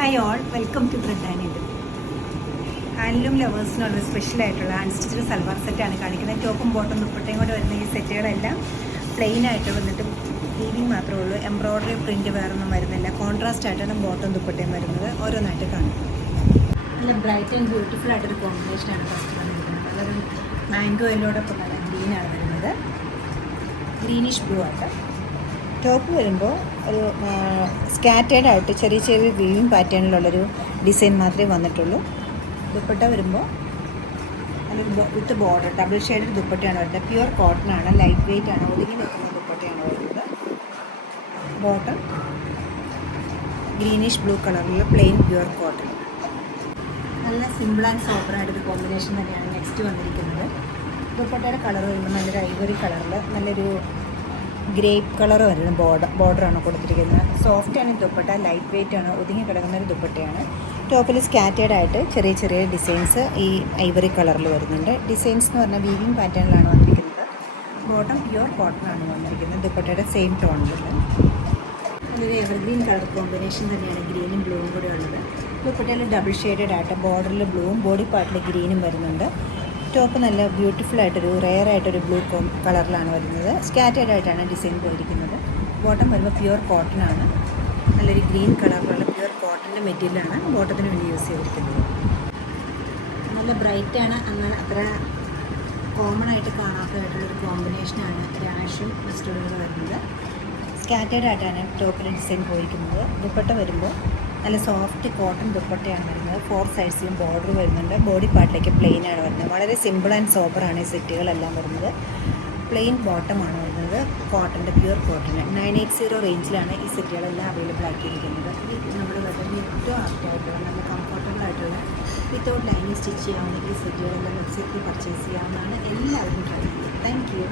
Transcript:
Hi all, welcome to bread and ഇത്. Handloom ലവേഴ്സിനുള്ള സ്പെഷ്യലായിട്ടുള്ള അൺസ്റ്റിച്ചഡ് സൽവാർ സെറ്റാണ് കാണിക്കുന്നത്. ടോപ്പും ബോട്ടും ദുപ്പട്ടയും കൂടെ വരുന്ന ഈ സെറ്റുകളെല്ലാം പ്ലെയിൻ ആയിട്ട് വന്നിട്ട് വീവിങ് മാത്രമേ ഉള്ളൂ. എംബ്രോയ്ഡറി പ്രിൻറ്റ് വേറൊന്നും വരുന്നില്ല. കോൺട്രാസ്റ്റ് ആയിട്ടാണ് ബോട്ടും ദുപ്പട്ടയും വരുന്നത്. ഓരോന്നായിട്ട് കാണും. നല്ല ബ്രൈറ്റ് ആൻഡ് ബ്യൂട്ടിഫുൾ ആയിട്ടൊരു കോമ്പിനേഷനാണ് ഫസ്റ്റ് വന്നിരിക്കുന്നത്. നല്ലൊരു മാംഗോ യെല്ലോടൊപ്പം നല്ല ഗ്രീനാണ് വരുന്നത്. ഗ്രീനിഷ് ബ്ലൂ ആയിട്ട് ടോപ്പ് വരുമ്പോൾ ഒരു സ്കാറ്റേഡ് ആയിട്ട് ചെറിയ ചെറിയ വീവിങ് പാറ്റേണിലുള്ളൊരു ഡിസൈൻ മാത്രമേ വന്നിട്ടുള്ളൂ. ദുപ്പട്ട വരുമ്പോൾ നല്ലൊരു വിത്ത് ബോർഡർ ഡബിൾ ഷെയ്ഡഡ് ദുപ്പട്ടയാണ് വരുന്നത്. പ്യുവർ കോട്ടൺ ആണ്, ലൈറ്റ് വെയിറ്റ് ആണ്, ഒതുങ്ങി നിൽക്കുന്ന ദുപ്പട്ടയാണ് വരുന്നത്. ബോട്ടം ഗ്രീനിഷ് ബ്ലൂ കളറിലുള്ള പ്ലെയിൻ പ്യുവർ കോട്ടൺ. നല്ല സിമ്പിൾ ആൻഡ് സോബറായിട്ടൊരു കോമ്പിനേഷൻ തന്നെയാണ് നെക്സ്റ്റ് വന്നിരിക്കുന്നത്. ദുപ്പട്ടയുടെ കളർ വരുമ്പോൾ നല്ലൊരു ഐവറി കളറിൽ നല്ലൊരു ഗ്രേപ്പ് കളർ വരുന്ന ബോർഡറാണ് കൊടുത്തിരിക്കുന്നത്. സോഫ്റ്റ് ആണ് ദുപ്പട്ട, ലൈറ്റ് വെയിറ്റ് ആണ്, ഒതുങ്ങി കിടക്കുന്ന ഒരു ദുപ്പട്ടയാണ്. ടോപ്പിൽ സ്കാറ്റേഡ് ആയിട്ട് ചെറിയ ചെറിയ ഡിസൈൻസ് ഈ ഐവറി കളറിൽ വരുന്നുണ്ട്. ഡിസൈൻസ് എന്ന് പറഞ്ഞാൽ വീവിങ് പാറ്റേണിലാണ് വന്നിരിക്കുന്നത്. ബോട്ടം പ്യുവർ കോട്ടൺ ആണ് വന്നിരിക്കുന്നത്. ദുപ്പട്ടയുടെ സെയിം ടോണിലുള്ള നല്ലൊരു എവർഗ്രീൻ കളർ കോമ്പിനേഷൻ തന്നെയാണ് ഗ്രീനും ബ്ലൂവും കൂടെ ഉള്ളത്. ദുപ്പട്ടയിൽ ഡബിൾ ഷെയ്ഡഡ് ആയിട്ട് ബോർഡറിൽ ബ്ലൂവും ബോഡി പാർട്ടിൽ ഗ്രീനും വരുന്നുണ്ട്. ടോപ്പ് നല്ല ബ്യൂട്ടിഫുൾ ആയിട്ടൊരു റെയർ ആയിട്ടൊരു ബ്ലൂ കളറിലാണ് വരുന്നത്. സ്കാറ്റേഡ് ആയിട്ടാണ് ഡിസൈൻ പോയിരിക്കുന്നത്. ബോട്ടം വരുമ്പോൾ പ്യുവർ കോട്ടൺ ആണ്. നല്ലൊരു ഗ്രീൻ കളറിലുള്ള പ്യുവർ കോട്ടൻ്റെ മെറ്റീരിയലാണ് ബോട്ടത്തിന് വേണ്ടി യൂസ് ചെയ്തിരിക്കുന്നത്. നല്ല ബ്രൈറ്റാണ്, അങ്ങനെ അത്ര കോമൺ ആയിട്ട് കാണാത്തതായിട്ടുള്ളൊരു കോമ്പിനേഷനാണ് രാഷും മസ്റ്റേർഡും വരുന്നത്. സ്കാറ്റേഡ് ആയിട്ടാണ് ടോപ്പിൽ ഡിസൈൻ പോയിരിക്കുന്നത്. ദുപ്പട്ട വരുമ്പോൾ നല്ല സോഫ്റ്റ് കോട്ടൺ ദുപ്പട്ടയാണ് വരുന്നത്. 4 സൈഡ്സിലും ബോർഡർ വരുന്നുണ്ട്. ബോഡി പാർട്ടിലേക്ക് പ്ലെയിൻ ആണ് വരുന്നത്. വളരെ സിമ്പിൾ ആൻഡ് സോബറാണ് ഈ സെറ്റുകളെല്ലാം വരുന്നത്. പ്ലെയിൻ ബോട്ടമാണ് വരുന്നത്. കോട്ടൻ്റെ പ്യുവർ കോട്ടൺ 980 റേഞ്ചിലാണ് ഈ സെറ്റുകളെല്ലാം അവൈലബിൾ ആക്കിയിരിക്കുന്നത്. നമ്മുടെ വെതറിന് ഏറ്റവും ആപ്റ്റായിട്ടുള്ള നല്ല കംഫർട്ടബിൾ ആയിട്ടുള്ള വിത്തൗട്ട് ലൈനിങ് സ്റ്റിച്ച് ചെയ്യാവുന്ന ഈ സെറ്റുകളെല്ലാം വെബ്സൈറ്റിൽ പർച്ചേസ് ചെയ്യാവുന്നതാണ്. എല്ലാവരും ട്രൈ ചെയ്യുക. Thank you.